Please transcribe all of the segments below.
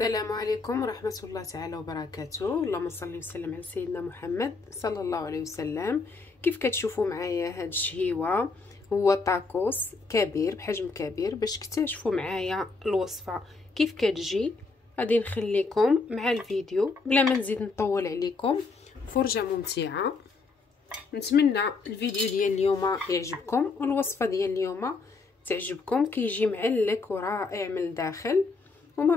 السلام عليكم ورحمة الله تعالى وبركاته. اللهم صل وسلم على سيدنا محمد صلى الله عليه وسلم. كيف كتشوفوا معايا هاد الشهيوه هو طاكوس كبير بحجم كبير. باش تكتشفوا معايا الوصفه كيف كتجي غادي نخليكم مع الفيديو بلا ما نزيد نطول عليكم. فرجه ممتعه. نتمنى الفيديو ديال اليوم يعجبكم والوصفه ديال اليوم تعجبكم. كيجي معلك ورائع من الداخل وما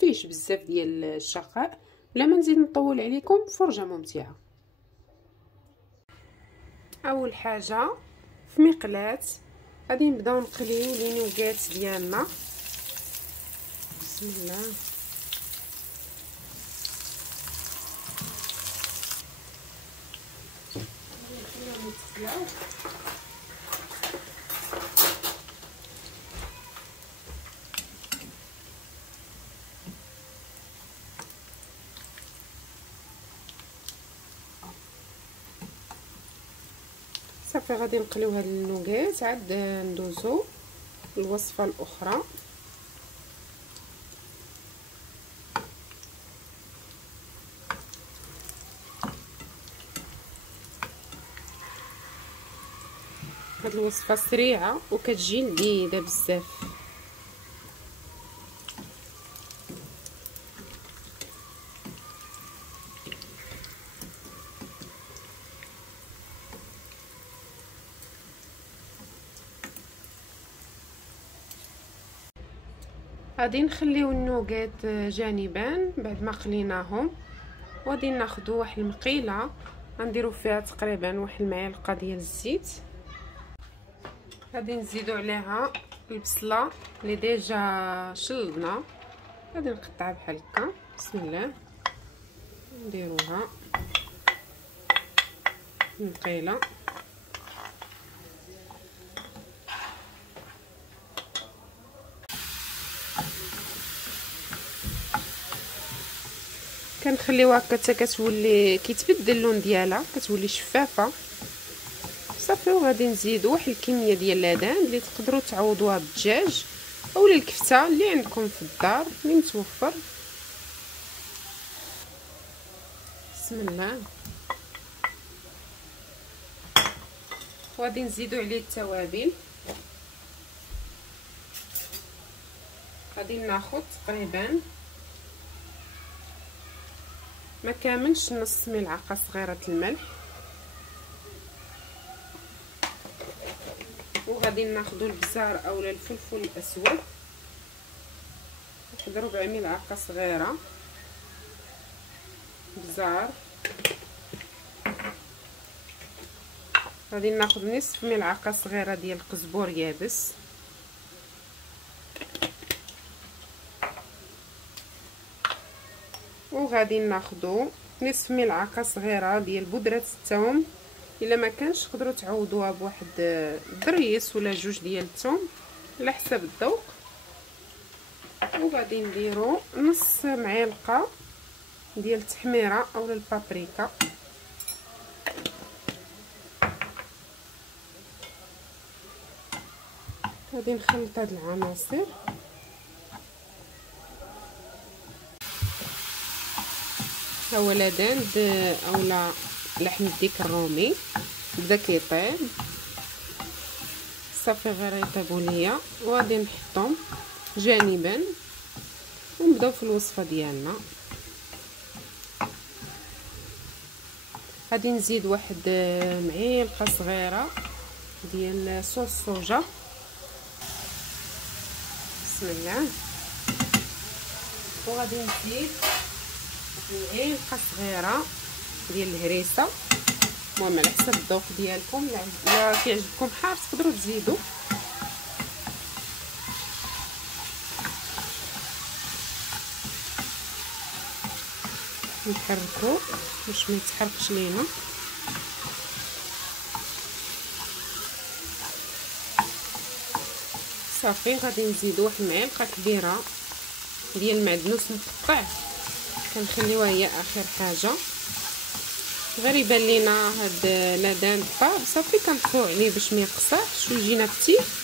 فيش بزاف ديال الشقاء. بلا ما نزيد نطول عليكم فرجه ممتعه. اول حاجه في مقلاة غادي نبداو نقليو لي نوغات ديالنا. بسم الله. صافي غادي نقليو هاد النوغات عاد ندوزو الوصفه الاخرى. هاد الوصفه سريعه وكتجي لذيذه بزاف. غادي نخليو النوغات جانبا بعد ما قليناهم، وغادي ناخذوا واحد المقيله غنديروا فيها تقريبا واحد المعلقه ديال الزيت. غادي نزيدوا عليها البصله اللي ديجا شلضنا، غادي نقطعها بحال هكا. بسم الله. نديروها المقيله. كنخليوها هكا حتى كتولي كيتبدل اللون ديالها، كتولي شفافه صافي. وغادي نزيدو واحد الكميه ديال اللادان اللي تقدروا تعوضوها بالدجاج اولا الكفته اللي عندكم في الدار اللي متوفر. بسم الله. وغادي نزيدو عليه التوابل. غادي ناخذ تقريبا ما كاملش نص ملعقه صغيره الملح، وغادي ناخذوا البزار اولا الفلفل الاسود واحد ربع ملعقه صغيره بزار. غادي ناخذ نصف ملعقه صغيره ديال القزبور يابس، وغادي ناخذوا نصف ملعقه صغيره ديال بودره الثوم. الا ما كانش تقدروا تعوضوها بواحد دريس ولا جوج ديال الثوم على حسب الذوق. وغادي نديروا نص معلقه ديال التحميره اولا البابريكا. غادي نخلط هاد العناصر. هو لدان اولا لحم الديك الرومي بدا كيطيب صافي، غير يطيبوا ليا وغادي نحطهم جانبا ونبداو في الوصفه ديالنا. غادي نزيد واحد معلقه صغيره ديال صوص صوجا. بسم الله. وغادي نزيد معلقه صغيره ديال الهريسه، المهم على حسب الذوق ديالكم. الا كيعجبكم حار تقدروا تزيدوا. نحركو باش ما يتحرقش لينا. صافي. غادي نزيدوا واحد المعلقه كبيره ديال المعدنوس مقطع، كنخليوها هي اخر حاجه. غير يبان لينا هاد لادان طاب صافي كنطفيو عليه باش ما يقصحش ويجينا فتيف.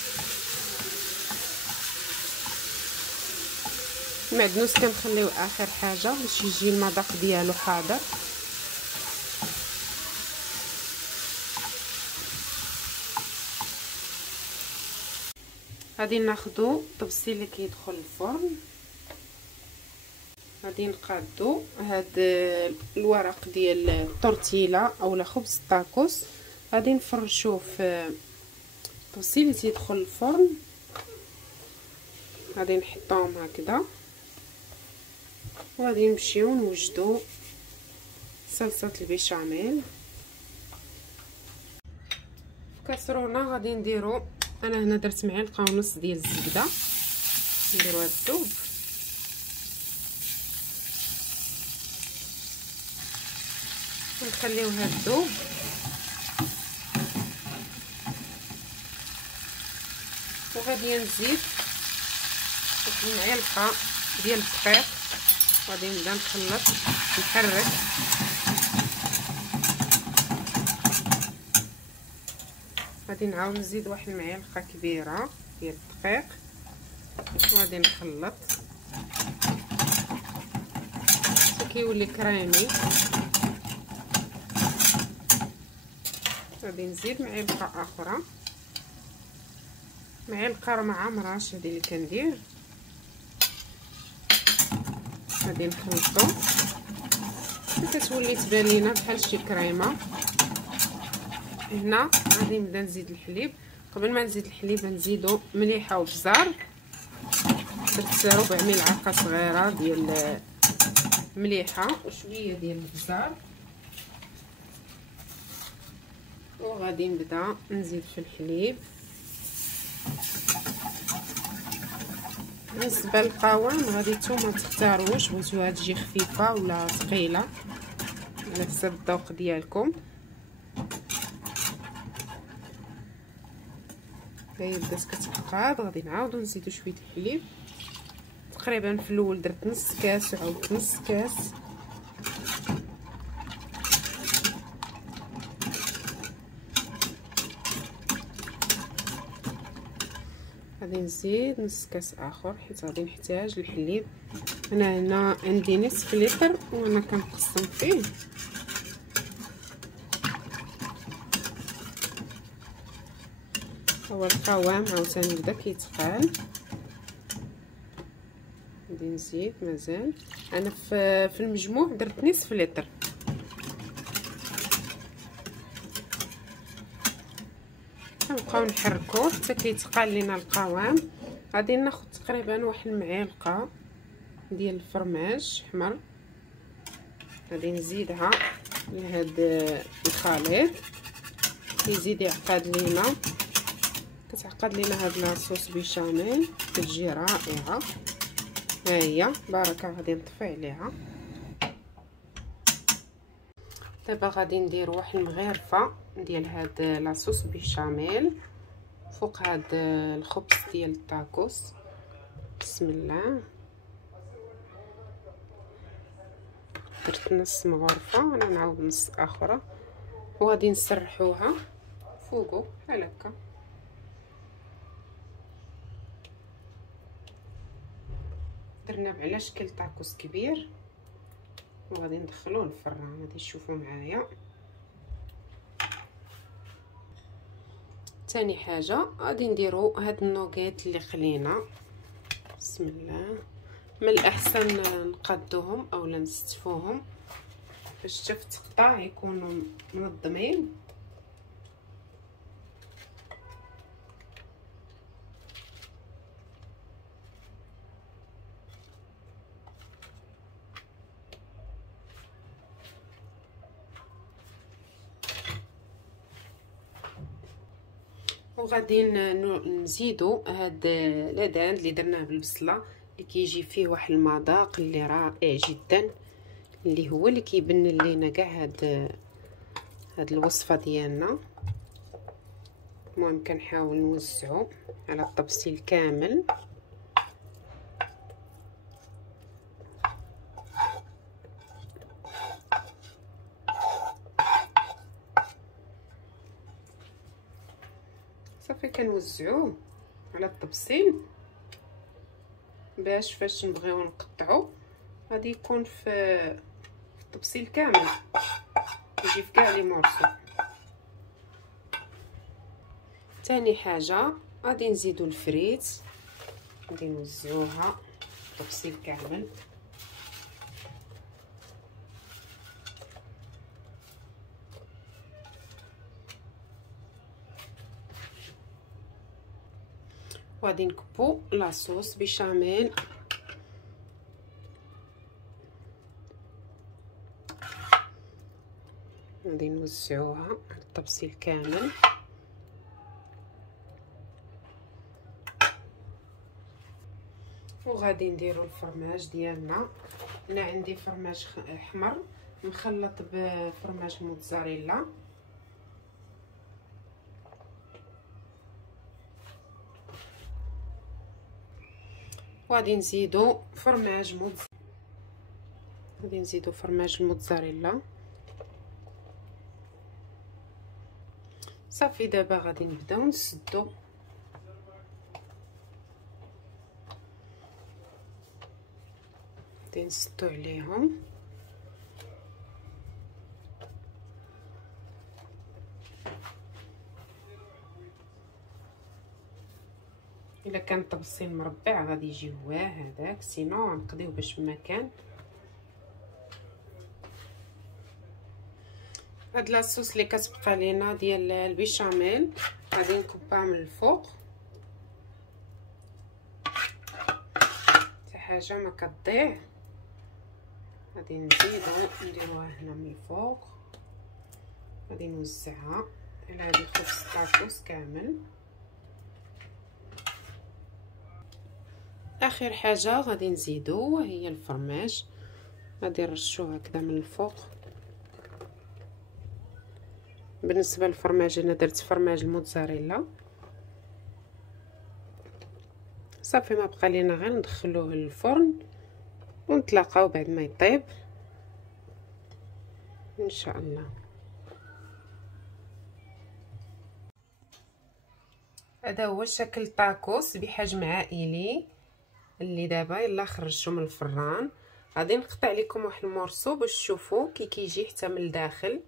المعدنوس كنخليوه اخر حاجه باش يجي المذاق ديالو حاضر. غادي ناخدو الطبسيل اللي كيدخل الفرن، غادي نقادو هاد الورق ديال التورتيلا اولا خبز الطاكوس، غادي نفرشوه في الطبسيل اللي تيدخل الفرن، غادي نحطوهم هكذا وغادي نمشيو نوجدو صلصه البيشاميل. في كاسرونه غادي نديرو، انا هنا درت معلقه ونص ديال الزبده، نديرو هاد الذوب ونخليو هاد الذوب وغادي نزيد معلقه ديال الدقيق، غادي نبدا نخلط نحرك غادي نعاود نزيد واحد المعلقه كبيره ديال الدقيق وغادي نخلط حتى كيولي كريمي. غادي نزيد معلقه اخرى، معلقه راه ما عامراش هذه اللي كندير، غادي نخلطو حتى كتولي تبان لينا بحال شي كريمه. هنا غادي نبدا نزيد الحليب، قبل ما نزيد الحليب نزيدو مليحه وبزار، درت ربع ملعقه صغيره ديال مليحه وشويه ديال البزار، وغادي نبدا نزيد في الحليب. بالنسبه للقوام غادي نتوما تختاروا واش بغيتوها تجي خفيفه ولا ثقيله على حسب الذوق ديالكم. هي بدات كتقاد، غادي نعاودو نزيدو شويه الحليب، تقريبا في الاول درت نص كاس وعاودت نص كاس، غادي نزيد نص كاس اخر حيت غادي نحتاج الحليب. انا هنا عندي نصف لتر وانا كنقسم فيه، هو القوام عاوتاني بدا كيتقال. غادي نزيد مازال، انا في المجموع درت نصف لتر. غنبقاو نحركوه حتى كيتقال لينا القوام. غادي ناخذ تقريبا واحد المعلقه ديال الفرماج احمر، غادي نزيدها لهاد الخليط كيزيد يعقد لينا، كتعقد لينا هاد لاصوص بيشاميل كتجي رائعه. ها هي بركه، غادي نطفي عليها. دابا غادي ندير واحد المغرفه ديال هاد لاصوص بيشاميل فوق هاد الخبز ديال الطاكوس. بسم الله، درت نص مغرفه وانا نعاود نص اخرى وغادي نسرحوها فوقو بحال هكا. درنا على شكل طاكوس كبير وغادي ندخلوه الفران. غادي تشوفوا معايا. ثاني حاجه غادي نديرو هاد النوغيت اللي خلينا. بسم الله، من الاحسن نقادوهم اولا نستفوهم باش حتى في التقطاع يكونوا منظمين. وغادي نزيدو هاد لادان اللي درناه بالبصله اللي كيجي فيه واحد المذاق اللي رائع جدا، اللي هو اللي كيبن لينا كاع هاد الوصفه ديالنا. المهم كنحاول نوزعو على الطبسيل كامل. صافي كنوزعوه على الطبسيل باش فاش نبغيو نقطعو غادي يكون في الطبسيل كامل، يجي في كاع لي مورسو. ثاني حاجه غادي نزيدو الفريت، غادي نوزعوها الطبسيل كامل. وغادي نكبو لاصوص بيشاميل، غادي نوزعوها على الطبسيل كامل. وغادي نديرو الفرماج ديالنا. انا عندي فرماج احمر مخلط بفرماج موتزاريلا، وغادي نزيدو فرماج الموتزاريلا. صافي دابا غادي نبداو نسدو عليهم. الا كان طبسيل مربع غادي يجي هواه هذاك، سينو غنقضيو باش ما كان. هاد لاصوص اللي كتبقى لينا ديال البيشاميل غادي نكبها من الفوق، حتى حاجه ما كتضيع. غادي نديروها هنا من الفوق، غادي نوزعها على هاد الخبز الطاكوس كامل. اخر حاجه غادي نزيدو وهي الفرماج، غادي نرشوه هكذا من الفوق. بالنسبه للفرماج انا درت فرماج الموتزاريلا. صافي ما بقى لينا غير ندخلوه للفرن ونتلاقاو بعد ما يطيب ان شاء الله. هذا هو شكل طاكوس بحجم عائلي اللي دابا يلا خرجته من الفران. غادي نقطع لكم واحد المورسو باش تشوفوا كي كيجي حتى من الداخل.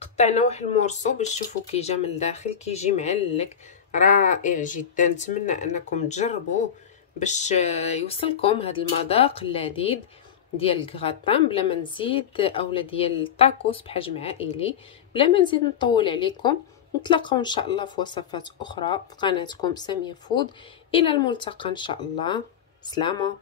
قطعنا واحد المورسو باش تشوفوا كي جا من الداخل، كيجي معلك رائع جدا. نتمنى انكم تجربوه باش يوصلكم هذا المذاق اللذيذ ديال الكغاتان بلا ما نزيد، اولا ديال الطاكوس بحجم عائلي بلا ما نزيد نطول عليكم. نتلاقاو ان شاء الله في وصفات اخرى في قناتكم ساميه فود. الى الملتقى ان شاء الله. سلامه.